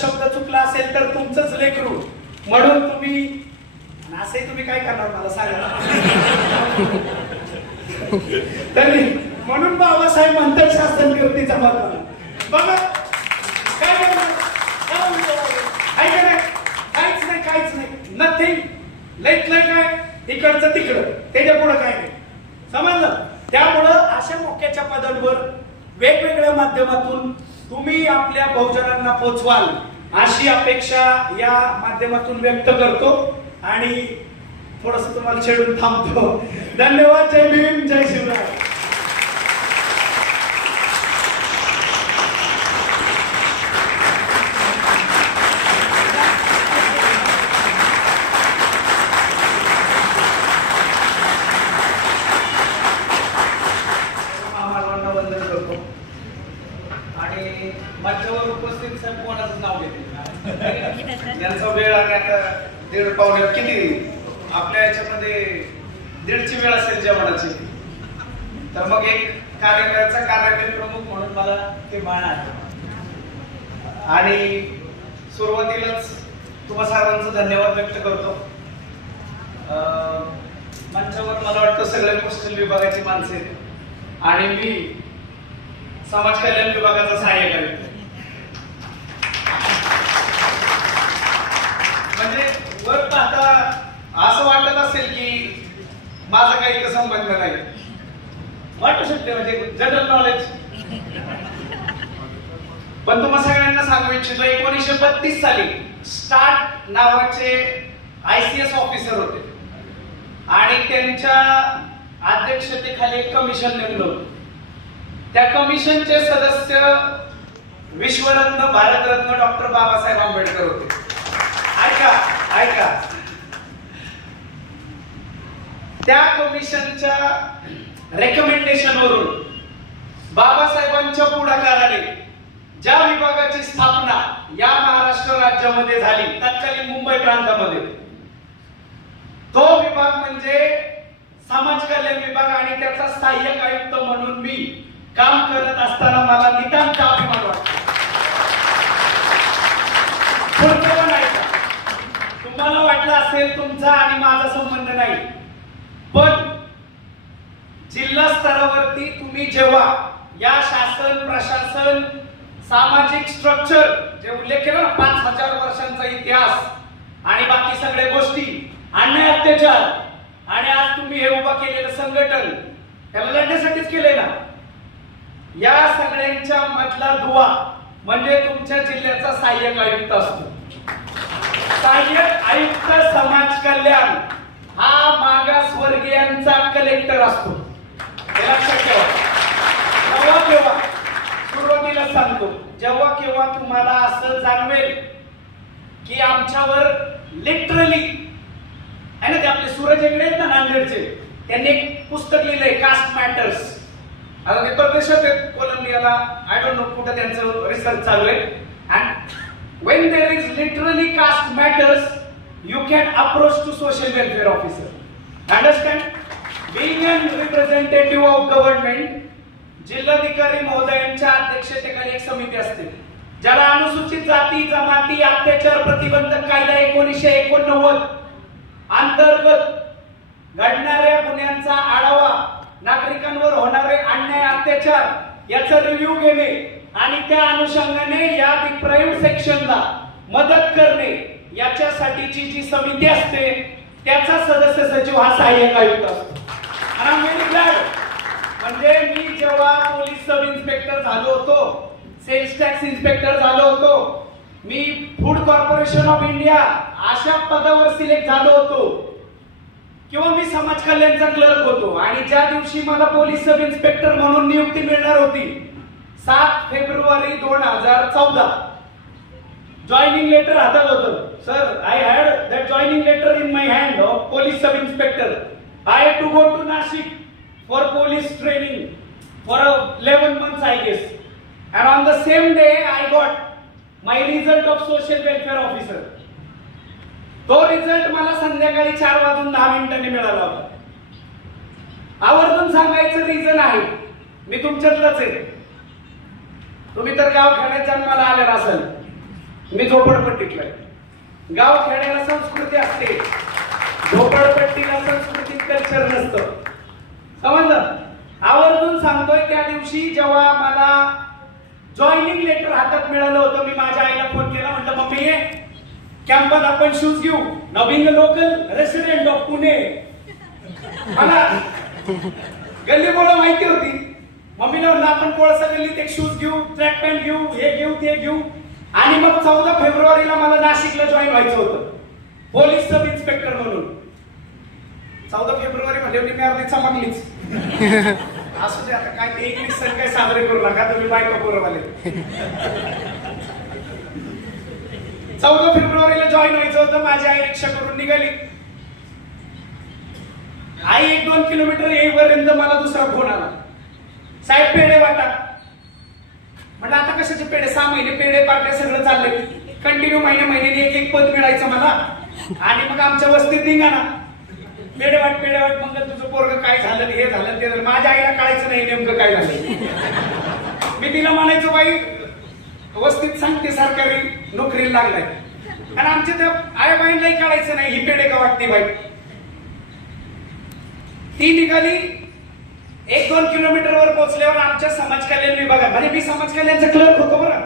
शब्द चुकला असेल तर तुमचंच लेकरू म्हणून तुम्ही असे तुम्ही काय करणार मला सांगा. तरी म्हणून बाबासाहेब म्हणतात शासन कीर्तीचा मार्ग बघा काय करणार काहीच नाही काहीच नाही नथिंग. लईत लय काय इकडचं तिकडं त्याच्या पुढे काय नाही समजलं. त्यामुळं अशा मोक्याच्या पदांवर वेगवेगळ्या माध्यमातून तुम्ही आपल्या बहुजनांना पोचवाल अशी अपेक्षा या माध्यमातून व्यक्त करतो आणि थोडस तुम्हाला छेडून थांबतो. धन्यवाद. जय भीम जय शिवराय. मंचावर उपस्थित साहेब कोणाचं नाव घेते यांचा वेळ आणि आता 1:30 पावणे किती आपल्या याच्यामध्ये 1:30ची वेळ असेल जेवणाची. तर मग एक कार्यक्रमाचा कार्यक्रम प्रमुख म्हणून मला ते मान आहे आणि सुरुवातीलाच तुम्हा सर्वांचं धन्यवाद व्यक्त करतो. मंचावर मला वाटतं सगळ्या पोस्टल विभागाची माणसे आहेत आणि मी समाज कल्याण विभागाचा सहाय्यक आहे. म्हणजे वर पाहता असं वाटत असेल की माझा काही इथं संबंध नाही वाटू शकते म्हणजे जनरल नॉलेज. पण तुम्हाला सगळ्यांना सांगू इच्छितो 1932 साली स्टार्ट नावाचे ICS ऑफिसर होते आणि त्यांच्या अध्यक्षतेखाली एक कमिशन नेमलं होतं. त्या कमिशनचे सदस्य विश्वरत्न भारतरत्न डॉक्टर बाबासाहेब आंबेडकर होते. ऐका ऐका त्या कमिशनच्या रेकमेंडेशन वरून बाबासाहेबांच्या पुढाकाराने ज्या विभागाची स्थापना या महाराष्ट्र राज्यामध्ये झाली तत्कालीन मुंबई प्रांतामध्ये तो विभाग म्हणजे समाज कल्याण विभाग आणि त्याचा सहाय्यक आयुक्त म्हणून मी काम करत असताना मला नितांत अभिमान वाटतो. तुम्हाला वाटलं असेल तुमचा आणि माझा संबंध नाही पण जिल्हा स्तरावरती तुम्ही जेव्हा या शासन प्रशासन सामाजिक स्ट्रक्चर जे उल्लेख केला ना 5000 वर्षांचा इतिहास आणि बाकी सगळ्या गोष्टी अन्याय अत्याचार आणि आज तुम्ही हे उभा केलेलं संघटन त्याला लढण्यासाठीच केले ना. या सगळ्यांच्या मधला दुवा म्हणजे तुमच्या जिल्ह्याचा सहाय्यक आयुक्त असतो. सहाय्यक आयुक्त समाज कल्याण हा मागासवर्गीयांचा कलेक्टर असतो. हे लक्षात ठेवा. जेव्हा केव्हा सुरुवातीला सांगतो जेव्हा केव्हा तुम्हाला असं जाणवेल की आमच्यावर लिटरली आहे ना ते आपले सूरज हेगडे आहेत ना नांदेडचे त्यांनी एक पुस्तक लिहिलंय कास्ट मॅटर्स. आता ते परदेशात आहेत कोलंबियाला आय डोंट नो कुठे त्यांचं रिसर्च चालू आहे. And when there is literally caste matters you can approach to social welfare officer. Understand? Being a representative of government, जिल्हाधिकारी महोदयांच्या अध्यक्षतेखाली एक समिती असते ज्याला अनुसूचित जाती जमाती अत्याचार प्रतिबंधक कायदा 1989 अंतर्गत घडणाऱ्या गुन्ह्यांचा आढावा नागरिकांवर होणारे अन्याय अत्याचार याचा रिव्ह्यू घेणे आणि त्या अनुषंगाने या डिप्राइव्ड सेक्शनला मदत करणे याच्यासाठीची जी समिती असते त्याचा सदस्य सचिव हा सहाय्यक आयुक्त असतो. आणि आय एम व्हेरी ग्लॅड म्हणजे मी जेव्हा पोलीस सब इन्स्पेक्टर झालो होतो सेल्स टॅक्स इन्स्पेक्टर झालो होतो मी फूड कॉर्पोरेशन ऑफ इंडिया अशा पदावर सिलेक्ट झालो होतो किंवा मी समाज कल्याणचा क्लर्क होतो आणि ज्या दिवशी मला पोलीस सब इन्स्पेक्टर म्हणून नियुक्ती मिळणार होती 7 फेब्रुवारी 2014 जॉइनिंग लेटर हातात होतं. Sir I had that joining letter in my hand of police sub inspector. I had to go to Nashik for police training for 11 months I guess. And on the same day I got my result of social welfare officer. तो result मला संध्याकाळी 4:10 मिळाला होता. आवर्जून सांगायचं reason आहे मी तुमच्यातलंच आहे. तुम्ही तर गाव खेड्यात जन्माला आलेला असाल मी झोपडपट्टीतला आहे. गाव खेड्याला संस्कृती असते, झोपडपट्टीला संस्कृतीत कल्चर नसतं. समजलं? आवर्जून सांगतोय, त्या दिवशी जेव्हा मला जॉईनिंग लेटर हातात मिळालं होतं, मी माझ्या आईला फोन केला, म्हटलं मम्मी ये कॅम्पस आपण शूज घेऊ. नवीन लोकल रेसिडेंट ऑफ पुणे. मला गल्लीबोळा माहिती होती. मम्मीने म्हणलं आपण कोळसा गल्लीत एक शूज घेऊ, ट्रॅक पॅन्ट घेऊ, हे घेऊ ते घेऊ. आणि मग 14 फेब्रुवारीला मला नाशिकला जॉईन व्हायचं होतं पोलीस सब इन्स्पेक्टर म्हणून. 14 फेब्रुवारी म्हणजे मी अर्धी चमकलीच. असू दे आता, काय ते 21 सण काय साजरे करू नका तुम्ही बायका पोरवाले. 14 फेब्रुवारीला जॉईन व्हायचं होतं. माझी आई रिक्षा करून निघाली. आई 1-2 किलोमीटर येईपर्यंत मला दुसरा फोन आला, साहेब पेढे वाटा. म्हटलं आता कशाचे पेढे? 6 महिने पेढे पार्ट्या सगळं चाललंय. कंटिन्यू महिन्याने एक पद मिळायचं मला. आणि मग आमच्या वस्तीत निघाला पेढे वाट. मग तुझं पोरग काय झालं, हे झालं ते झालं. माझ्या आईला कळायचं नाही नेमकं काय झालं. मी तिला म्हणायचो बाई वस्तीत सांगते सरकारी नोकरीला लागलाय. आणि आमच्या त्या आई बाईंनाही कळायचं नाही ही पेढे का वाटते बाई. ती निघाली. 1-2 किलोमीटरवर पोहोचल्यावर आमच्या समाज कल्याण विभागात, म्हणजे मी समाज कल्याणचा क्लर्क होतो बरं.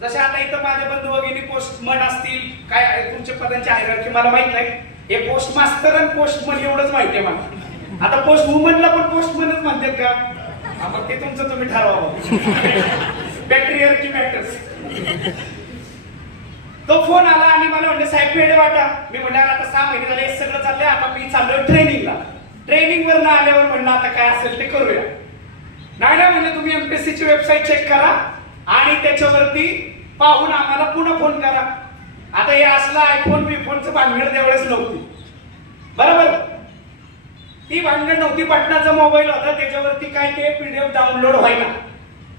जसे आता इथं माझे बंधू भगिनी पोस्टमन असतील, काय तुमच्या पदांची हायरार्की मला माहित नाही. हे पोस्ट मास्तर आणि पोस्टमन एवढंच माहितीये मला. आता पोस्ट वुमनला पण पोस्टमनच म्हणतात का? आपण ते तुमचं तुम्ही ठरवावं. पॅट्रियार्की मॅटर्स. तो फोन आला आणि मला म्हणले साहेब पेढे वाटा. मी म्हणलं आता 6 महिने झाले हे सगळं चाललंय, आता मी चाललोय ट्रेनिंगला. ट्रेनिंग वर आल्यावर म्हणलं आता काय असेल ते करूया. नाही म्हणले तुम्ही एमपीएससी ची वेबसाईट चेक करा आणि त्याच्यावरती पाहून आम्हाला पुन्हा फोन करा. आता हे असला आयफोन बिफोनचं भानगड त्यावेळेस नव्हती, बरोबर. ती भानगड नव्हती. पटनाचा मोबाईल होता, त्याच्यावरती काय ते पीडीएफ डाउनलोड व्हायला.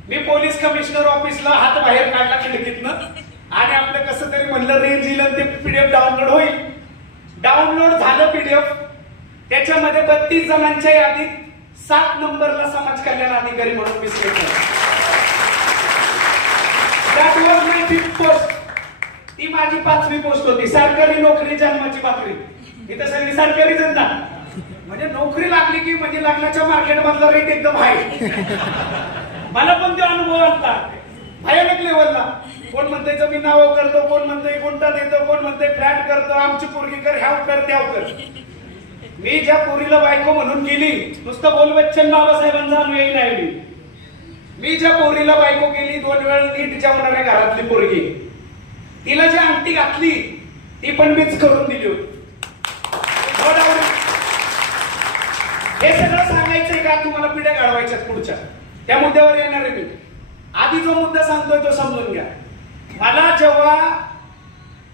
मी पोलीस कमिशनर ऑफिसला हात बाहेर काढला खिडकीतनं आणि आपलं कसं तरी म्हणलं रेंज येईल ते पीडीएफ डाउनलोड होईल. डाउनलोड झालं पीडीएफ. त्याच्यामध्ये 32 जणांच्या यादीत 7 नंबरला समाज कल्याण अधिकारी म्हणून मी सिलेक्ट झालो. That was my 5th post. ती माझी 5वी पोस्ट होती. सरकारी नोकरी जन्माची भाकरी. इथं सगळी सरकारीच ना, म्हणजे नोकरी लागली की म्हणजे लग्नाच्या मार्केट मधला रेट एकदम हाय. मला पण तो अनुभव आला भयानक लेवलला. कोण म्हणतंय जमीन नाव करतो, कोण म्हणतंय गुंटा देतो, कोण म्हणतंय फ्लॅट करतो, आमची पोरगी कर, ह्याव कर त्याव कर. मी ज्या पोरीला बायको म्हणून गेली, नुसतं बोल बच्चन बाबासाहेबांचा अनुयायी नाही मी ज्या पोरीला बायको केली, 2 वेळ नीट जेवणाऱ्या घरातली पोरगी, तिला जी अंगठी घातली ती पण मीच करून दिली होती. हे सगळं सांगायचंय का तुम्हाला पिढ्या घडवायच्यात पुढच्या, त्या मुद्द्यावर येणार आहे मी. आधी जो मुद्दा सांगतोय तो समजून घ्या. मला जेव्हा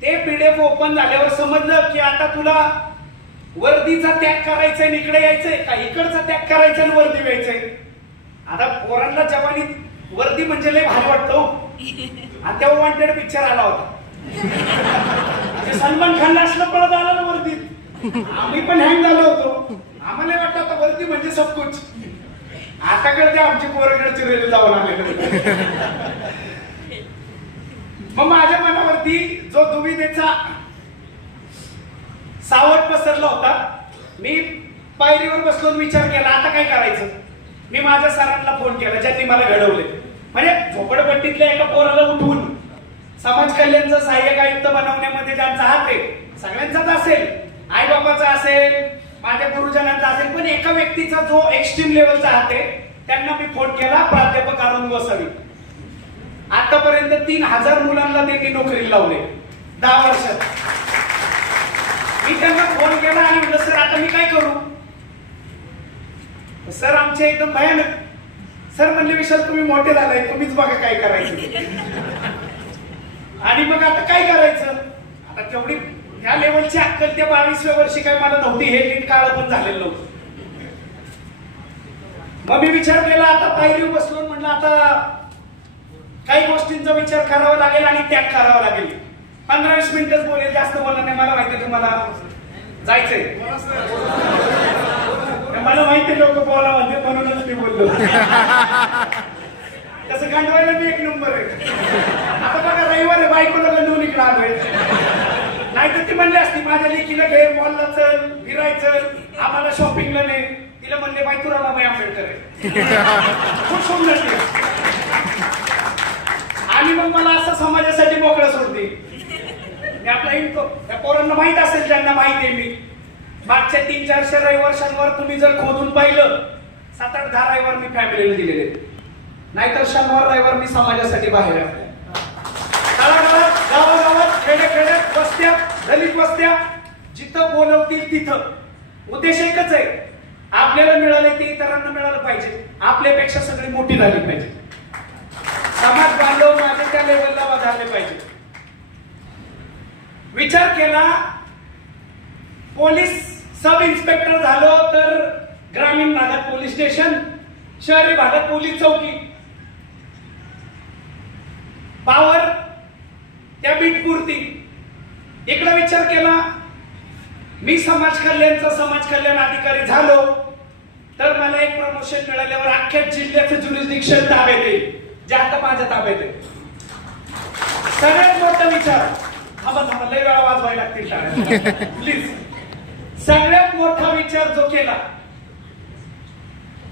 ते पीडीएफ ओपन झाल्यावर समजलं की आता तुला वर्दीचा त्याग करायचा आहे, इकडे यायचंय का इकडचा त्याग करायचा आणि वर्दी व्हायचंय. आता पोरांना जवानी वर्दी म्हणजे लय भारी वाटतो. आणि तेव्हा वॉन्टेड पिक्चर आला होता, सलमान खान असलं पळत आला ना वर्दीत. आम्ही पण हँग झालो होतो. आम्हाला वाटतं आता वर्दी म्हणजे सब कुछ. आता कळते आमची पोरांकडची रेल्वे जावं लागले. मग माझ्या मनावरती जो दुविधेचा सावट पसरला होता. मी पायरीवर बसलो, विचार केला आता काय करायचं. मी माझ्या सरांना फोन केला ज्यांनी मला घडवले. म्हणजे झोपडपट्टीतल्या एका पोराला उठवून समाज कल्याणचं सहाय्यक आयुक्त बनवण्यामध्ये ज्यांचा हात आहे, सगळ्यांचाच असेल, आई बाबाचा असेल, माझ्या गुरुजनांचा असेल, पण एका व्यक्तीचा जो एक्स्ट्रीम लेवलचा हात आहे त्यांना मी फोन केला, प्राध्यापक अरुण गोसावी. आतापर्यंत 3000 मुलांना त्यांनी नोकरीला लावले 10 वर्षात. मी त्यांना फोन केला आणि म्हटलं सर आता मी काय करू. सर आमचे एकदम भयानक. सर म्हणले विशाल तुम्ही मोठे झालाय, तुम्हीच बघा काय करायचं. आणि मग आता काय करायचं. आता तेवढी ह्या लेवलची अक्कल त्या 22व्या वर्षी काय मला नव्हती. हे नीट काळ पण झालेलं नव्हतं. मग मी विचार केला, आता पायरीवर बसलो, म्हटलं आता काही गोष्टींचा विचार करावा लागेल आणि त्याग करावा लागेल. 15-20 मिनिटच बोलेल, जास्त बोलणार नाही. मला माहिती तुम्हाला जायचंय, मला माहिती लोक बोला म्हणते म्हणूनच मी बोललो. तसं गांडवायला मी 1 नंबर आहे. आता बघा रविवार बाईक म्हणली असती माझ्या लेकीला घे, मॉलला चल, फिरायचं, आम्हाला शॉपिंगला ने. तिला म्हणले बाई तुला बाई आंबेडकर आहे. खूप सुंदर ती. आणि मग मला असं समाजासाठी मोकळं सोडते. मी आपला हिंडतो. त्या पोरांना माहित असेल, ज्यांना माहिती आहे, मी मागच्या 300-400 वर्षांवर तुम्ही जर खोदून पाहिलं, 7-8-10 रविवार मी फॅमिलीला दिलेले. नाहीतर शनिवार रविवार मी समाजासाठी बाहेर आहे. तळागाळात, गावागावात, खेड्याखेड्यात, वस्त्यात, दलित वस्त्या, जिथं बोलवतील तिथं. उद्देश एकच आहे, आपल्याला मिळाले ते इतरांना मिळालं पाहिजे, आपल्यापेक्षा सगळी मोठी झाली पाहिजे, समाज बांधव माझे त्या लेवलला वाढले पाहिजे. विचार केला, पोलीस सब इन्स्पेक्टर झालो तर ग्रामीण भागात पोलीस स्टेशन, शहरी भागात पोलीस चौकी, पावर त्या बीटपुरती. इकडे विचार केला, मी समाज कल्याण अधिकारी झालो तर मला एक प्रमोशन मिळाल्यावर अख्ख्या जिल्ह्याचं ज्युरिस्डिक्शन ताब्यात येईल, जे आता माझ्या ताब्यात आहे. सगळ्यात मोठा विचार, थांबा लय वेळा वाजवायला लागतील प्लीज. सगळ्यात मोठा विचार जो केला,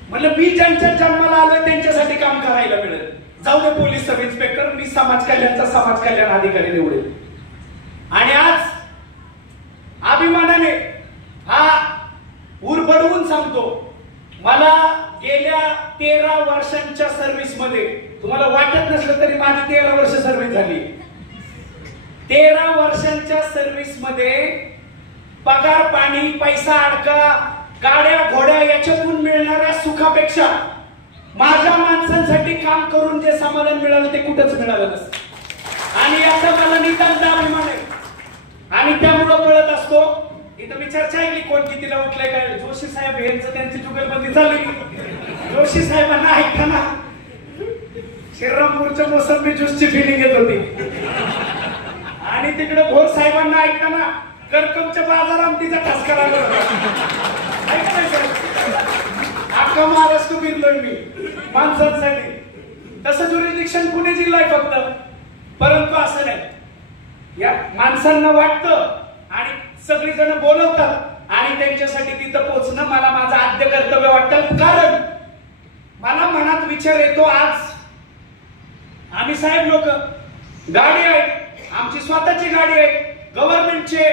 म्हणलं मी ज्यांच्या जन्माला आलोय त्यांच्यासाठी काम करायला मिळेल. जाऊ दे पोलीस सब इन्स्पेक्टर, मी समाज कल्याण अधिकारी निवडेल. आणि आज अभिमानाने हा उरबडवून सांगतो, मला गेल्या 13 वर्षांच्या सर्व्हिस मध्ये, तुम्हाला वाटत नसलं तरी माझी 13 वर्ष सर्व्हिस झाली. 13 वर्षांच्या सर्व्हिस मध्ये पगार पाणी, पैसा अडका, गाड्या घोड्या याच्यातून मिळणाऱ्या सुखापेक्षा माझ्या माणसांसाठी काम करून जे समाधान मिळालं ते कुठंच मिळालं नसतं. आणि याचा मला नितांत अभिमान आहे. आणि त्यामुळं पळत असतो. इथं मी चर्चा ऐकली, कोण कितीला उठलंय काय, जोशी साहेब यांचं त्यांची जुगलबंदी झाली. जोशी साहेबांना ऐकताना श्रीरामपूरच्या मोसंबी ज्यूसची फिलिंग येत होती. आणि तिकडे भोर साहेबांना ऐकताना करकमच्या बाजार आमटीचा ठसका लागला होता. अख्खा महाराष्ट्र फिरलोय मी माणसांसाठी. तसं ज्युरिस्डिक्शन पुणे जिल्हा आहे फक्त, परंतु असं नाही. या माणसांना वाटतं आणि सगळी जण बोलवतात आणि त्यांच्यासाठी तिथं पोहोचणं मला माझं आद्य कर्तव्य वाटतं. कारण मला मनात विचार येतो, आज आम्ही साहेब लोक गाडी आहे, आमची स्वतःची गाडी आहे, गव्हर्नमेंटचे,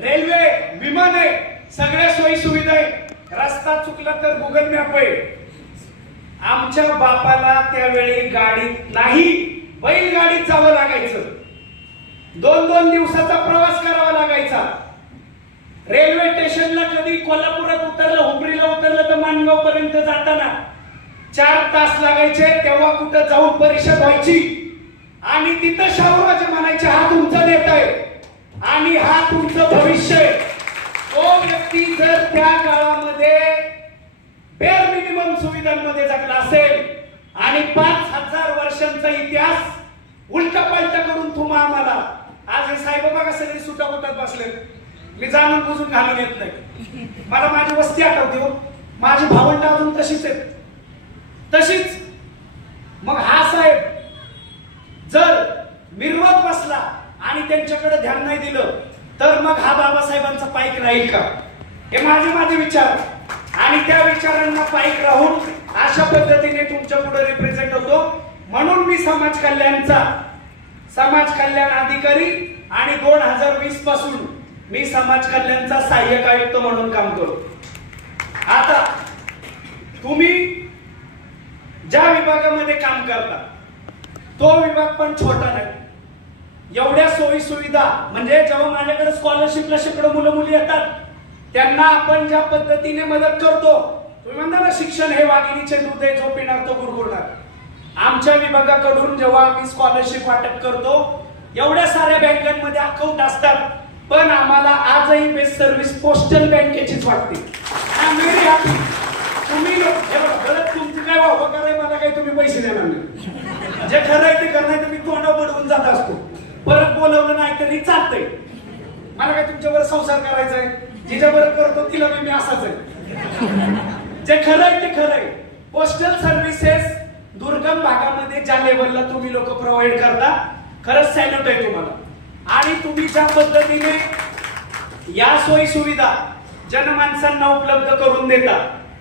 रेल्वे, विमान आहे, सगळ्या सोयी सुविधा आहे. रस्ता चुकला तर गुगल मॅप आहे. आमच्या बापाला त्यावेळी गाडीत नाही, बैलगाडीत जावं लागायचं. 2-2 दिवसाचा प्रवास करावा लागायचा. रेल्वे स्टेशनला कधी कोल्हापुरात उतरलं, हुपरीला उतरलं तर माणगाव पर्यंत जाताना 4 तास लागायचे. तेव्हा कुठं जाऊन परिषद व्हायची आणि तिथं शाहूराजे म्हणायचे, हा तुमचा नेता आहे आणि हा तुमचं भविष्य आहे. तो व्यक्ती जर त्या काळामध्ये बेअर मिनिमम सुविधांमध्ये जगला असेल आणि 5000 वर्षांचा इतिहास उलटा पालटा करून तुम्हा आम्हाला, आज हे साहेब बघा सगळे सुटापुटात बसले. मी जाणून बुजून घालून येत नाही. मला माझी वस्ती आठवते हो, माझी भावंड अजून तशीच आहेत, तशीच. मग हा साहेब जर मिरवत बसला आणि त्यांच्याकडे ध्यान नाही दिलं तर मग हा बाबासाहेबांचा पाईक राहील का? हे माझे विचार. आणि त्या विचारांना पाईक राहून अशा पद्धतीने तुमच्या पुढे रिप्रेझेंट होतो. म्हणून मी समाज कल्याण अधिकारी आणि 2020 पासून मी समाज कल्याणचा सहाय्यक आयुक्त म्हणून काम करतो. आता तुम्ही ज्या विभागामध्ये काम करता तो विभाग पण छोटा नाही. एवढ्या सोयी सुविधा, म्हणजे जेव्हा माझ्याकडे स्कॉलरशिपला शेकडो मुलं मुली येतात त्यांना आपण ज्या पद्धतीने मदत करतो, तुम्ही म्हणता ना शिक्षण हे वाघिणीचे दूध आहे, जो पिणार तो गुरगुरणार. आमच्या विभागाकडून जेव्हा आम्ही स्कॉलरशिप वाटप करतो, एवढ्या साऱ्या बँकांमध्ये अकाउंट असतात, पण आम्हाला आजही बेस्ट सर्व्हिस पोस्टल बँकेचीच वाटते. तुम्ही तुमची काय वाव कराय, मला काही तुम्ही पैसे देणार नाही. जे खरं आहे ते करणार, मी तोंडा पडवून जात असतो. परत बोलवलं नाही तरी चालतंय. मला काय तुमच्यावर संसार करायचा आहे, जिच्यावर करतो तिला मी असाच आहे. जे खरं आहे ते खरं आहे. पोस्टल सर्व्हिसेस दुर्गम भागामध्ये ज्या लेवलला तुम्ही लोक प्रोव्हाइड करता, खरंच सॅल्यूट आहे तुम्हाला. आणि तुम्ही ज्या पद्धतीने या सोयी सुविधा जनमानसांना उपलब्ध करून देता,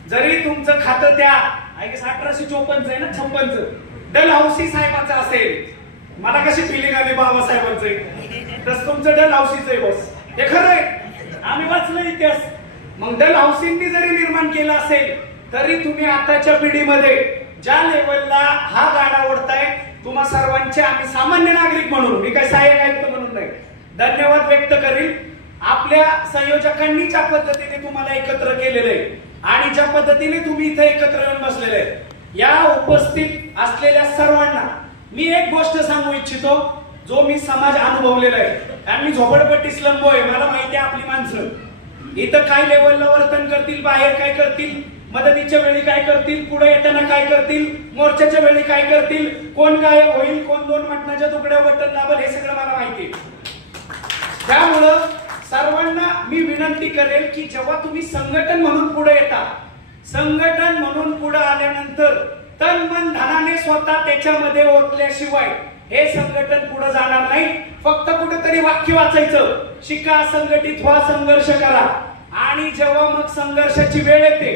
जरी तुमचं खातं त्या 1854 आहे ना 56 डलहौसी साहेबांचं असेल, मला कशी फिलिंग आली बाबासाहेबांचं, तसं तुमचं डलहौसीच आहे बस, हे खरं आहे, आम्ही वाचलं इतिहास. मग डलहौसींनी जरी निर्माण केलं असेल तरी तुम्ही आताच्या पिढीमध्ये ज्या लेवलला हा गाडा ओढताय, तुम्हा सर्वांचे आम्ही सामान्य नागरिक म्हणून, मी काय सहाय्यक आयुक्त म्हणून नाही, धन्यवाद व्यक्त करील. आपल्या संयोजकांनी ज्या पद्धतीने तुम्हाला एकत्र केलेलं आहे आणि ज्या पद्धतीने तुम्ही इथे एकत्र येऊन बसलेले आहे, या उपस्थित असलेल्या सर्वांना मी एक गोष्ट सांगू इच्छितो, जो मी समाज अनुभवलेला आहे. कारण मी झोपडपट्टी स्लम बॉय, मला माहिती आहे आपली माणसं इथं काय लेवलला वर्तन करतील, बाहेर काय करतील, मदतीच्या वेळी काय करतील, पुढे येताना काय करतील, मोर्चाच्या वेळी काय करतील, कोण गायब होईल, कोण 2 मटणाच्या तुकड्या बटन दाबल, हे सगळं मला माहिती आहे. त्यामुळं सर्वांना मी विनंती करेल की जेव्हा तुम्ही संघटन म्हणून पुढे येता, संघटन म्हणून पुढे आल्यानंतर तन मन धनाने स्वतः त्याच्यामध्ये ओतल्याशिवाय हे संघटन पुढे जाणार नाही. फक्त कुठेतरी वाक्य वाचायचं, शिका, संघटित व्हा, संघर्ष करा, आणि जेव्हा मग संघर्षाची वेळ येते,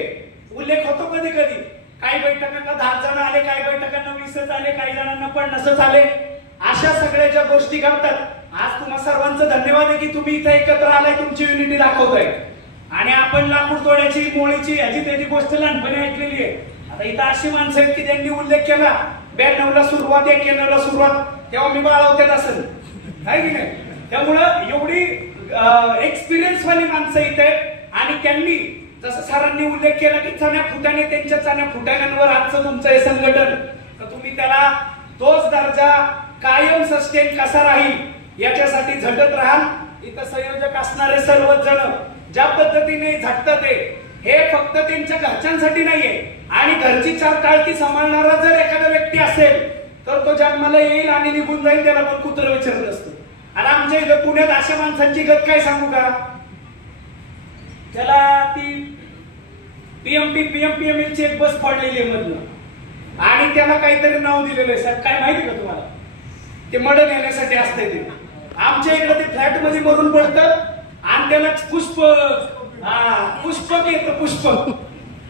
उल्लेख होतो कधी कधी, काही बैठकांना 10 जण आले, काही बैठकांना 20च आले, काही जणांना 50च आले, अशा सगळ्या ज्या गोष्टी घडतात. आज तुम्हा सर्वांचं धन्यवाद आहे की तुम्ही इथे एकत्र आलाय, तुमची युनिटी दाखवताय. आणि आपण लाकूड तोड्याची, मोळीची, ह्याची त्याची गोष्ट लहानपणी ऐकलेली आहे. आता इथं अशी माणसं आहेत की त्यांनी उल्लेख केला 92ला सुरुवात, 91ला सुरुवात, तेव्हा मी बाळावत्यात असेल, आहे की नाही. त्यामुळं एवढी एक्सपिरियन्स वाली माणसं इथे, आणि त्यांनी जसं सरांनी उल्लेख केला की चण्या फुटाने, त्यांच्या चण्या फुटाण्यांवर आजचं तुमचं हे संघटन, तर तुम्ही त्याला तोच दर्जा कायम सस्टेन कसा राहील याच्यासाठी झटत राहाल. इथं संयोजक असणारे सर्वच जण ज्या पद्धतीने झटतात हे फक्त त्यांच्या घरच्यांसाठी नाहीये, आणि घरची 4 टाळकी सांभाळणारा जर एखादा व्यक्ती असेल तर तो जन्माला येईल आणि निघून जाईल, त्याला पण कुत्र विचारत असतो. आणि आमच्या इथं पुण्यात अशा माणसांची गत काय सांगू का, त्याला ती PMPML ची एक बस पडलेली आहे मधनं, आणि त्याला काहीतरी नाव दिलेलं आहे. साहेब काय माहिती का तुम्हाला, ते मडण येण्यासाठी असते ते. आमच्या इकडे ते फ्लॅट मध्ये मरून पडतं आणि त्याला पुष्पक येतं, पुष्पक,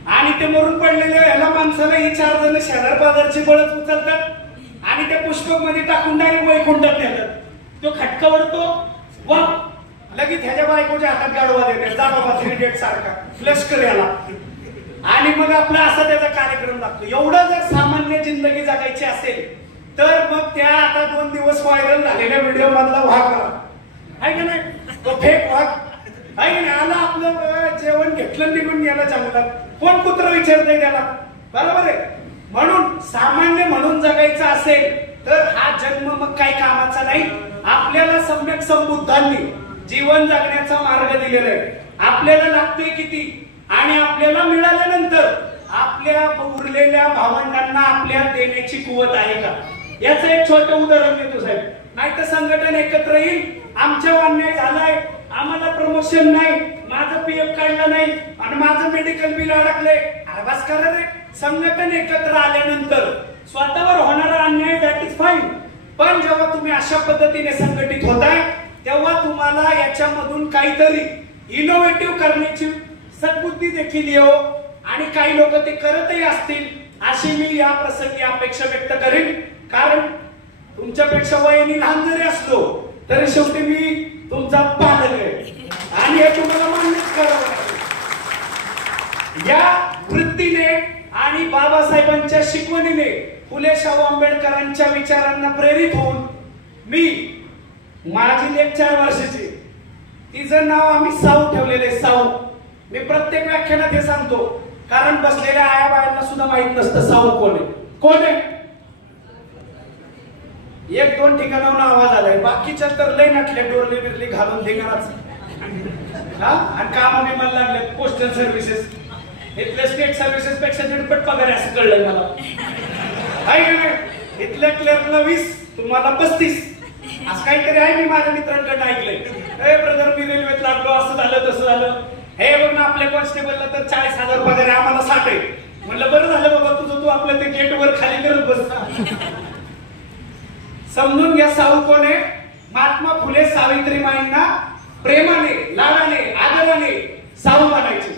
आणि ते मरून पडलेले ह्याला माणसाला ही 4 जण शेजार पाजारची बळच उचलतात आणि त्या पुष्पक मध्ये टाकून डायरेक्ट वैकुंठात नेतात. तो खटका वडतो, वा लगेच ह्याच्या बायकोच्या हातात गाडवा देतात, जा बाबा 3 डेट सारखा लष्कर याला, आणि मग आपला असा त्याचा कार्यक्रम लागतो. एवढं जर सामान्य जिंदगी जगायची असेल तर मग त्या आता 2 दिवस व्हायरल झालेल्या व्हिडिओ मधला भाग आहे का नाही, तो फेक भाग आहे की नाही, आला आपलं जेवण घेतलं निघून गेला जंगलात, कोण कुत्र विचारतंय त्याला, बरोबर आहे. म्हणून सामान्य म्हणून जगायचं असेल तर हा जन्म मग काही कामाचा नाही. आपल्याला सम्यक संबुद्धांनी जीवन जगण्याचा मार्ग दिलेला आहे. आपल्याला लागतोय किती, आणि आपल्याला मिळाल्यानंतर आपल्या उरलेल्या भावंडांना आपल्या देण्याची कुवत आहे का, याचं एक छोटं उदाहरण देतो साहेब. नाही तर संघटन एकत्र येईल, आमच्या अन्याय झालाय, आम्हाला प्रमोशन नाही, माझं PF काढलं नाही आणि माझं मेडिकल बिल अडकलंय, बस करा रे. संघटन एकत्र आल्यानंतर स्वतःवर होणारा अन्याय दॅट इज फाईन, पण जेव्हा तुम्ही अशा पद्धतीने संघटित होताय तेव्हा तुम्हाला याच्यामधून काहीतरी इनोव्हेटिव्ह करण्याची सद्बुद्धी देखील येऊ, आणि काही लोक ते करतही असतील अशी मी या प्रसंगी अपेक्षा व्यक्त करेन. कारण तुमच्यापेक्षा वयाने लहान जरी असलो तरी शेवटी मी तुमचा पालक आहे, आणि हे तुम्हाला मान्यच करावं लागेल. या वृत्तीने आणि बाबासाहेबांच्या शिकवणीने, फुले शाहू आंबेडकरांच्या विचारांना प्रेरित होऊन मी, माझी लेक 4 वर्षाची, तिचं नाव आम्ही साऊ ठेवलेले, साऊ. मी प्रत्येक व्याख्यानात हे सांगतो, कारण बसलेल्या आया बायांना सुद्धा माहित नसतं साऊ कोण आहे. कोण आहे? 1-2 ठिकाणावर आवाज आलाय, बाकीच्या तर लय नटल्या, डोरली बिरली घालून धिंगाणाच, आणि कामाने मला लागले पोस्टल सर्व्हिसेस, इथल्या स्टेट सर्व्हिसेस पेक्षा 1.5 पगार आहे असं कळलंय मला. आहे का नाही, इथल्या क्लर्कला 20, तुम्हाला 35, असं काहीतरी आहे. मी माझ्या मित्रांकडनं ऐकलंय, हे ब्रदर मी रेल्वेत लागलो, असं झालं तसं झालं. हे बघ ना, आपल्या कॉन्स्टेबलला तर 40,000 पगार आहे, आम्हाला 60 आहे. म्हणलं बरं झालं बाबा, तुझं तू आपलं ते गेट वर खाली करत बस. समजून घ्या साऊ कोण आहे. महात्मा फुले सावित्रीबाईंना प्रेमाने, लाडाने, आदराने साऊ म्हणायचे.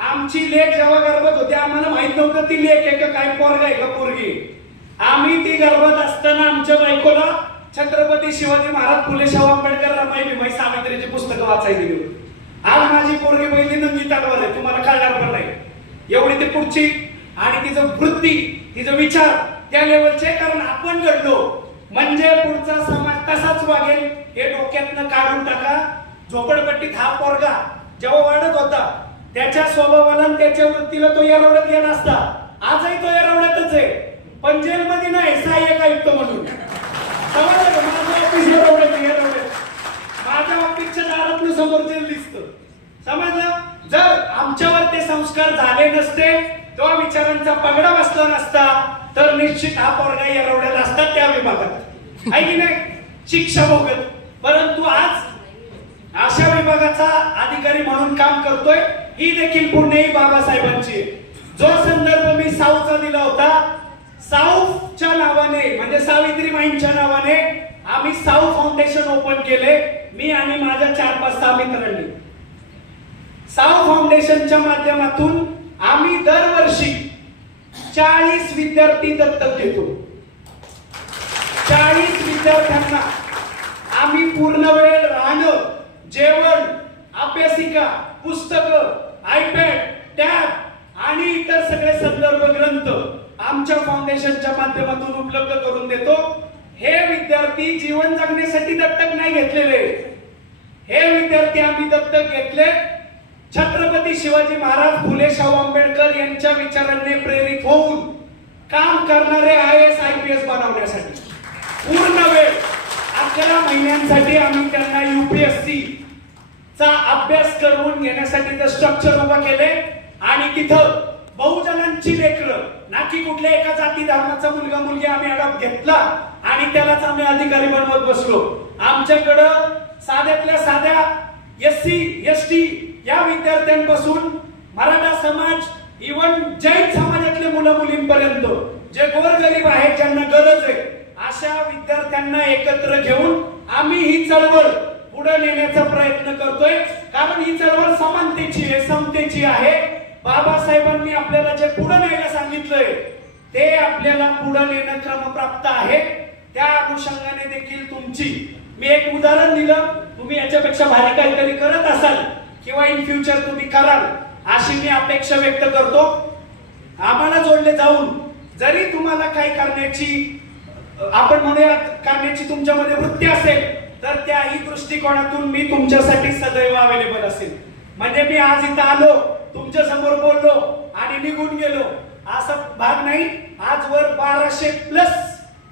आमची लेक जेव्हा गर्भात होती आम्हाला माहित नव्हतं ती लेक आहे का काय, पोरगा आहे का पोरगी. आम्ही ती गर्भात असताना आमच्या बायकोला छत्रपती शिवाजी महाराज, फुले शाहू आंबेडकर, रमाई भीमाई सावित्रीची पुस्तकं वाचायला दिली होती. आज माझी पोरगी पहिली नंगी तलवार आहे, तुम्हाला कळणार पण नाही एवढी ती पुढची. आणि तिचं वृत्ती, तिचं विचार त्या लेवलचे, कारण आपण घडलो म्हणजे पुढचा समाज तसाच वागेल हे डोक्यातनं काढून टाका. झोपडपट्टीत हा पोरगा जेव्हा वाढत होता त्याच्या स्वभावाला आणि त्याच्या वृत्तीला तो येरवड्यात गेला असता. आजही तो येरवड्यातच आहे, पण जेलमध्ये नाही, सहाय्यक आयुक्त म्हणून. समजलं का? माझं ऑफिस येरवड्यात, माझ्या ऑफिसच्या दारातनं समोर जेल दिसतं. समजलं? जर आमच्यावर ते संस्कार झाले नसते, तो विचारांचा पगडा बसला नसता, तर निश्चित हा पोरगा येरवड्यात असता त्या विभागात, आहे की नाही, शिक्षा भोगत. परंतु आज अशा विभागाचा अधिकारी म्हणून काम करतोय. ही देखील पुण्याई बाबासाहेबांची. जो संदर्भ मी साऊचा दिला होता, साऊच्या नावाने म्हणजे सावित्रीबाईंच्या नावाने आम्ही साऊ फाउंडेशन ओपन केले. मी आणि माझ्या 4-5-6 मित्रांनी साऊ फाउंडेशनच्या माध्यमातून आम्ही दरवर्षी 40 विद्यार्थी दत्तक घेतो. 40 विद्यार्थ्यांना आम्ही पूर्ण वेळ राहणं, जेवण, अभ्यासिका, पुस्तकं, आयपॅड, टॅब आणि इतर सगळे संदर्भ ग्रंथ आमच्या फाउंडेशनच्या माध्यमातून उपलब्ध करून देतो. हे विद्यार्थी जीवन जगण्यासाठी दत्तक नाही घेतलेले, हे विद्यार्थी आम्ही दत्तक घेतले छत्रपती शिवाजी महाराज, फुले शाहू आंबेडकर यांच्या विचारांनी प्रेरित होऊन काम करणारे IAS IPS बनवण्यासाठी. पूर्ण वेळ 11 महिन्यांसाठी आम्ही त्यांना UPSC चा अभ्यास करून घेण्यासाठी स्ट्रक्चर उभा केले. आणि तिथं बहुजनांची लेकरं, ना की कुठल्या एका जाती धर्माचा मुलगा मुलगी आम्ही अडॉप्ट घेतला आणि त्यालाच आम्ही अधिकारी बनवत बसलो. आमच्याकडं साध्यातल्या साध्या SC ST या विद्यार्थ्यांपासून मराठा समाज, इव्हन जैन समाजातले मुलं मुलींपर्यंत जे गोरगरीब आहेत, ज्यांना गरज आहे, अशा विद्यार्थ्यांना एकत्र घेऊन आम्ही ही चळवळ पुढे नेण्याचा प्रयत्न करतोय. कारण ही चळवळ समानतेची आहे, समतेची आहे. बाबासाहेबांनी आपल्याला जे पुढे न्यायला सांगितलंय ते आपल्याला पुढे नेणं क्रमप्राप्त आहे. त्या अनुषंगाने देखील तुमची मी एक उदाहरण दिलं, तुम्ही याच्यापेक्षा भारी काहीतरी करत असाल किंवा इन फ्युचर तुम्ही कराल अशी मी अपेक्षा व्यक्त करतो. आम्हाला जोडले जाऊन जरी तुम्हाला काही करण्याची, आपण म्हणूया करण्याची तुमच्यामध्ये वृत्ती असेल, तर त्याही दृष्टिकोनातून मी तुमच्यासाठी सदैव अवेलेबल असेल. म्हणजे मी आज इथं आलो, तुमच्या समोर बोललो आणि निघून गेलो असा भाग नाही. आजवर 1200+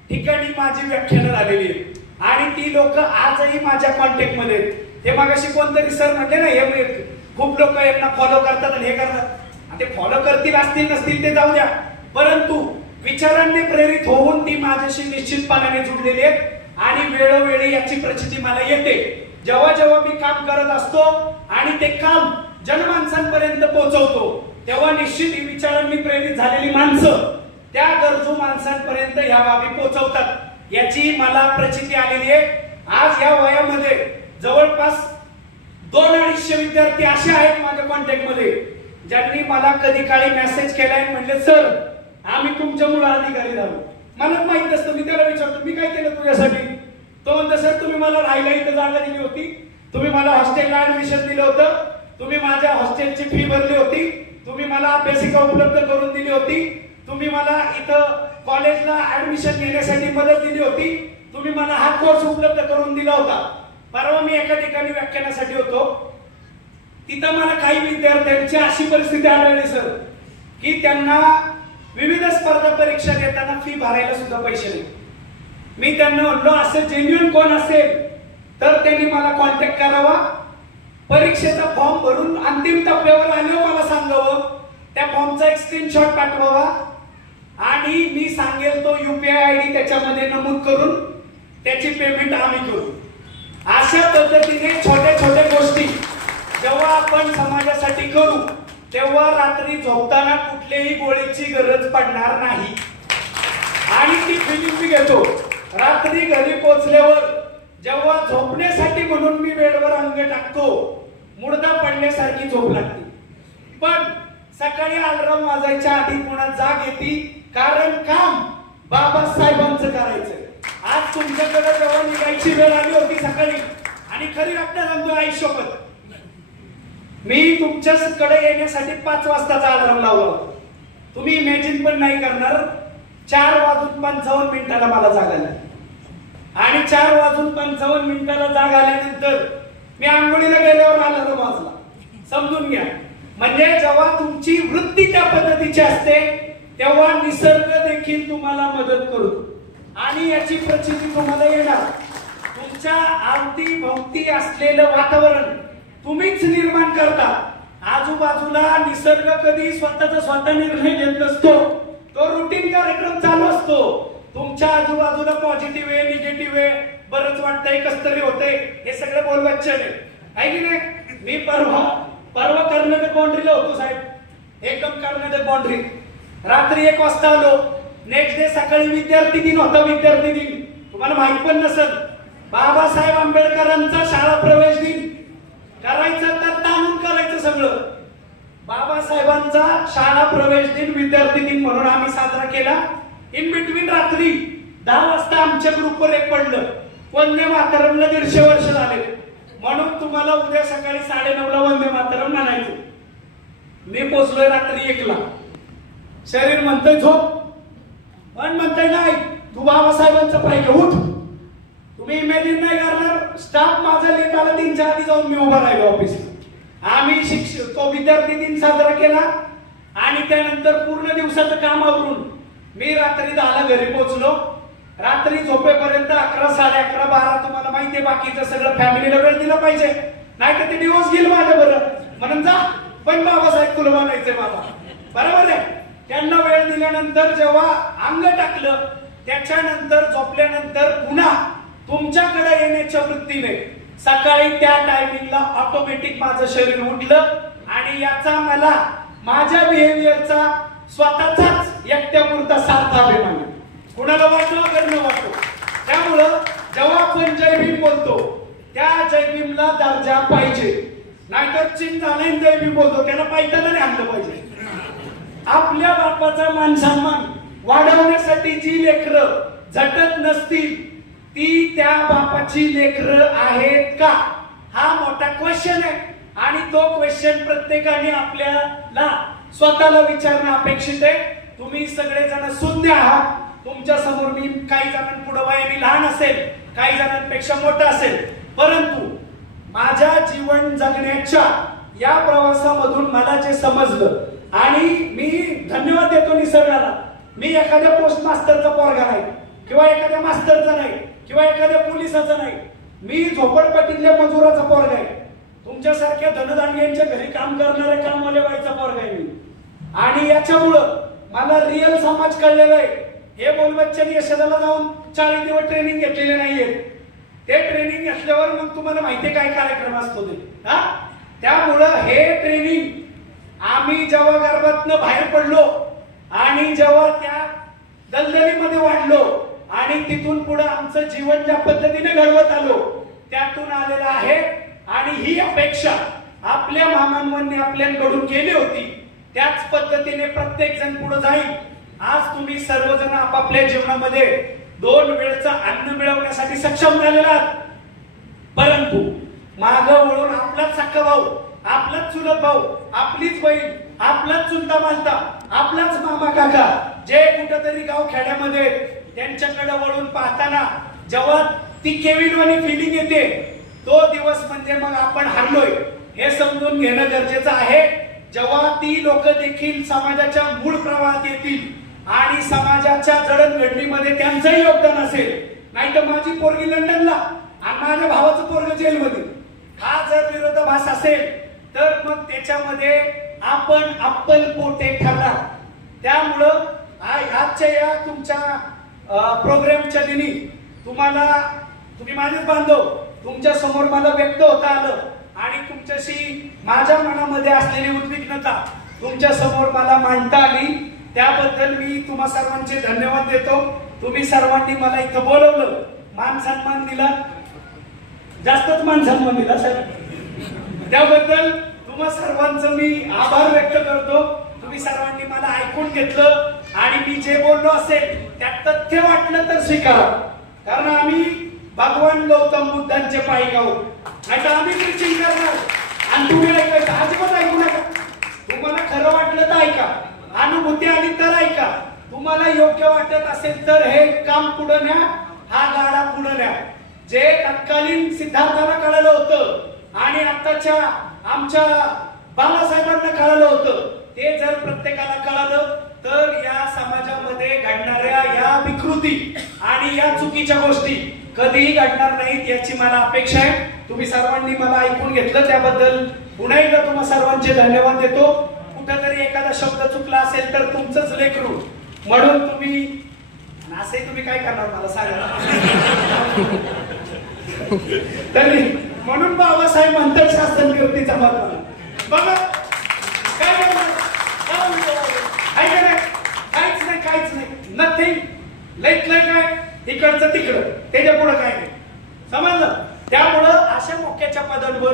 ठिकाणी माझी व्याख्यानं झालेली आहेत आणि ती लोक आजही माझ्या कॉन्टॅक्ट मध्ये आहेत. ते मागाशी कोणतरी सर म्हणले ना, हे खूप लोक यांना फॉलो करतात आणि हे करतात. ते फॉलो करतील असतील नसतील ते जाऊ द्या, परंतु विचारांनी प्रेरित होऊन ती माझ्याशी निश्चितपणाने जुडलेली आहेत. आणि वेळोवेळी याची प्रचिती मला येते. जेव्हा जेव्हा मी काम करत असतो आणि ते काम जनमानसांपर्यंत पोहोचवतो, तेव्हा निश्चित ही विचारांनी प्रेरित झालेली माणसं त्या गरजू माणसांपर्यंत ह्या बाबी पोहोचवतात, याची मला प्रचिती आलेली आहे. आज या वयामध्ये जवळपास 200-250 विद्यार्थी असे आहेत माझ्या कॉन्टॅक्ट मध्ये, ज्यांनी मला कधी काळी मेसेज केलाय, म्हणले सर आम्ही तुमच्यामुळे अधिकारी झालो. मला माहित नसतं, मी त्याला विचारतो मी काय केलं तुझ्यासाठी. तो म्हणतो सर तुम्ही मला राहायला इथं जागा दिली होती, तुम्ही मला हॉस्टेलला ऍडमिशन दिलं होतं, तुम्ही माझ्या हॉस्टेलची फी भरली होती, तुम्ही मला अभ्यासिका उपलब्ध करून दिली होती, तुम्ही मला इथं कॉलेजला ऍडमिशन घेण्यासाठी मदत दिली होती, तुम्ही मला हा कोर्स उपलब्ध करून दिला होता. परवा मी एका ठिकाणी व्याख्यानासाठी होतो, तिथं मला काही विद्यार्थ्यांची अशी परिस्थिती आढळली सर की त्यांना विविध स्पर्धा परीक्षा देताना फी भरायला सुद्धा पैसे नाही. मी त्यांना म्हणलो असं जेन्युइन कोण असेल तर त्यांनी मला कॉन्टॅक्ट करावा, परीक्षेचा फॉर्म भरून अंतिम टप्प्यावर आल्यावर मला सांगावं, त्या फॉर्मचा एक स्क्रीनशॉट पाठवावा आणि मी सांगेल तो UPI ID त्याच्यामध्ये नमूद करून त्याची पेमेंट आम्ही करू. अशा पद्धतीने छोट्या छोट्या गोष्टी जेव्हा आपण समाजासाठी करू तेव्हा रात्री झोपताना कुठल्याही गोळीची गरज पडणार नाही. आणि ती फिलिंग मी घेतो, रात्री घरी पोहोचल्यावर जेव्हा झोपण्यासाठी म्हणून मी बेडवर अंग टाकतो, मुडदा पडल्यासारखी झोप लागते. पण सकाळी अलार्म वाजायच्या आधी पुन्हा जाग येते, कारण काम बाबासाहेबांचं करायचं. आज तुमच्याकडे जेव्हा निघायची वेळ आली होती सकाळी, आणि खरी वाटतं सांगतो आयुष्यपत, मी तुमच्याकडे येण्यासाठी 5 वाजताचा अलार्म लावला होता. तुम्ही इमॅजिन पण नाही करणार, 4:55 मला जाग आली. आणि 4:55 जाग आल्यानंतर मी आंघोळीला गेल्यावर अलार्म वाजला. समजून घ्या, म्हणजे जेव्हा तुमची वृत्ती त्या पद्धतीची असते तेव्हा निसर्ग देखील तुम्हाला मदत करतो. आणि याची प्रचिती तुम्हाला येणार. तुमच्या अवती-भोवती असलेलं वातावरण तुम्हीच निर्माण करता. आजूबाजूला निसर्ग कधी स्वतः निर्णय घेत नसतो, तो रुटीन कार्यक्रम चालू असतो. तुमच्या आजूबाजूला पॉझिटिव्ह आहे, निगेटिव्ह आहे, बरंच वाटतंय, कस तरी होतंय, हे सगळे बोलवच्चन आहे की नाही. मी परवा कर्नाटक बाउंड्रीला होतो साहेब, एकदम कर्नाटक बाउंड्री. रात्री 1 वाजता आलो. नेक्स्ट डे सकाळी विद्यार्थी दिन होता. विद्यार्थी दिन तुम्हाला माहित पण नसेल, बाबासाहेब आंबेडकरांचा शाळा प्रवेश दिन करायचं तर ताणून करायचं सगळं. बाबासाहेबांचा शाळा प्रवेश दिन, विद्यार्थी दिन म्हणून आम्ही साजरा केला. इन बिटवीन रात्री 10 वाजता आमच्या ग्रुपवर एक पडलं, वंदे मातरमला 150 वर्ष झाले, म्हणून तुम्हाला उद्या सकाळी 9:30ला वंदे मातरम म्हणायचं. मी पोचलोय रात्री 1ला. शरीर म्हणतंय झोप, पण म्हणतंय नाही, तू बाबासाहेबांचं पाहिजे, उठ. तुम्ही इमॅजिन नाही करणार, स्टाफ माझा लेट आला 3च्या आधी जाऊन मी उभा राहिलो ऑफिसला. आम्ही शिक्षक तो विद्यार्थी दिन साजरा केला. आणि त्यानंतर पूर्ण दिवसाचं काम आवरून मी रात्री 10ला घरी पोहोचलो. रात्री झोपेपर्यंत 11, 11:30, 12 तुम्हाला माहितीये, बाकीचं सगळं फॅमिलीला वेळ दिला पाहिजे, नाही तर ते दिवस गेल माझ्या बरं म्हणून जा, पण बाबासाहेब तुला म्हणायचंय बाबा, बरोबर आहे. त्यांना वेळ दिल्यानंतर जेव्हा अंग टाकलं, त्याच्यानंतर झोपल्यानंतर पुन्हा तुमच्याकडे येण्याच्या वृत्तीने सकाळी त्या टायमिंगला ऑटोमॅटिक माझं शरीर उठलं. आणि याचा मला माझ्या बिहेवियरचा स्वतःचाच एकट्यापुरता सार्थ अभिमान आहे. कुणाला वाटलं वगैरे न वाटतो. त्यामुळं जेव्हा आपण जय भीम बोलतो, त्या जय भीमला दर्जा पाहिजे, नाहीतर चिंता नाही. जय भीम बोलतो त्याला पायथ्याला नाही आणलं पाहिजे. आपल्या बापाचा मान सन्मान वाढवण्यासाठी जी लेकरं झटत नसतील, ती त्या बापाची लेकरं आहेत का, हा मोठा क्वेश्चन आहे. आणि तो क्वेश्चन प्रत्येकाने आपल्याला स्वतःला विचारणं अपेक्षित आहे. तुम्ही सगळेजण शून्य आहात. तुमच्या समोर मी काही जणांपुढे वयाने लहान असेल, काही जणांपेक्षा मोठा असेल, परंतु माझ्या जीवन जगण्याच्या या प्रवासामधून मला जे समजलं, आणि मी धन्यवाद देतो निसर्गाला. मी एखाद्या पोस्ट मास्टरचा पोरगा नाही, किंवा एखाद्या मास्टरचा नाही, किंवा एखाद्या पोलिसाचा नाही. मी झोपडपट्टीतल्या मजुराचा पोरगा आहे. तुमच्यासारख्या धनदांडग्यांच्या घरी काम करणाऱ्या कामवाले बाईचा पोरगा आहे मी. आणि याच्यामुळं मला रिअल समाज कळलेला आहे. हे बोलबच्चन यशदाला जाऊन 40 दिवस ट्रेनिंग घेतलेले नाहीये. ते ट्रेनिंग घेतल्यावर मग तुम्हाला माहितीये काय कार्यक्रम असतो ते. त्यामुळं हे ट्रेनिंग आम्ही जेव्हा गर्भातनं बाहेर पडलो आणि जेव्हा त्या दलदलीमध्ये वाढलो आणि तिथून पुढे आमचं जीवन ज्या पद्धतीने घडवत आलो, त्यातून आलेलं आहे. आणि ही अपेक्षा आपल्या महामानवांनी आपल्याकडून केली होती, त्याच पद्धतीने प्रत्येक जण पुढे जाईल. आज तुम्ही सर्वजण आपापल्या जीवनामध्ये 2 वेळचं अन्न मिळवण्यासाठी सक्षम झालेला आहात. परंतु मागं वळून आपलाच सख्खा भाऊ, आपलाच चुलत भाऊ, आपलीच बहीण, आपलाच चुलता मालता, आपलाच मामा काका जे कुठेतरी गाव खेड्यामध्ये, त्यांच्याकडे वळून पाहताना जेव्हा ती केविनवाणी फिलिंग येते, तो दिवस म्हणजे मग आपण हरलोय हे समजून घेणं गरजेचं आहे. जेव्हा ती लोक देखील समाजाच्या मूळ प्रवाहात येतील आणि समाजाच्या जडणघडणीमध्ये त्यांचंही योगदान असेल, नाही तर माझी पोरगी लंडनला आणि माझ्या भावाचं पोरग जेलमध्ये, हा जर विरोधाभास असेल तर मग त्याच्यामध्ये आपण अप्पलपोटे ठरणार. त्यामुळं आजच्या या तुमच्या प्रोग्रामच्या दिनी तुम्ही माझेच बांधव, तुमच्या समोर मला व्यक्त होता आलं आणि तुमच्याशी माझ्या मनामध्ये असलेली उद्विग्नता तुमच्या समोर मला मांडता आली. त्याबद्दल मी तुम्हा सर्वांचे धन्यवाद देतो. तुम्ही सर्वांनी मला इथं बोलवलं, मान सन्मान दिला. जास्तच माणसांना दिला साहेब, त्याबद्दल तुम्हा सर्वांचं मी आभार व्यक्त करतो. तुम्ही सर्वांनी मला ऐकून घेतलं आणि मी जे बोललो असेल त्यात तथ्य वाटलं तर स्वीकारा, कारण आम्ही भगवान गौतम बुद्धांचे पायी आहोत. नाही तर आम्ही प्रीचिंग करणार आणि तुम्ही ऐकायचं, अजिबात ऐकू नका. तुम्हाला खरं वाटलं तर ऐका, अनुभूती आली तर ऐका, तुम्हाला योग्य वाटत असेल तर हे काम पुढे न्या, हा गाडा पुढे न्या. जे तत्कालीन सिद्धार्थाला कळालं होतं आणि आताच्या आमच्या बाबासाहेबांना कळालं होतं, ते जर प्रत्येकाला कळालं तर या समाजामध्ये घडणाऱ्या या विकृती आणि या चुकीच्या गोष्टी कधीही घडणार नाहीत याची मला अपेक्षा आहे. तुम्ही सर्वांनी मला ऐकून घेतलं त्याबद्दल पुन्हा एकदा तुम्हा सर्वांचे धन्यवाद देतो. कुठेतरी एखादा शब्द चुकला असेल तर तुमचंच लेकरू म्हणून तुम्ही असे तुम्ही काय करणार मला सांगा. तरी म्हणून बाबासाहेब म्हणतात शासन कीर्तीचा महत्व बघा काय करणार, काहीच नाही, काहीच नाही, नथिंग. लईत लय काय इकडचं तिकडं, त्याच्या पुढे काय नाही, समजलं. त्यामुळं अशा मोक्याच्या पदांवर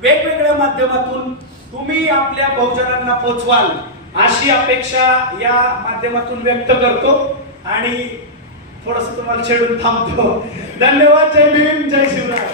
वेगवेगळ्या माध्यमातून तुम्ही आपल्या बहुजनांना पोचवाल अशी अपेक्षा या माध्यमातून व्यक्त करतो आणि थोडस तुम्हाला छेडून थांबतो. धन्यवाद. जय भीम, जय शिवराय.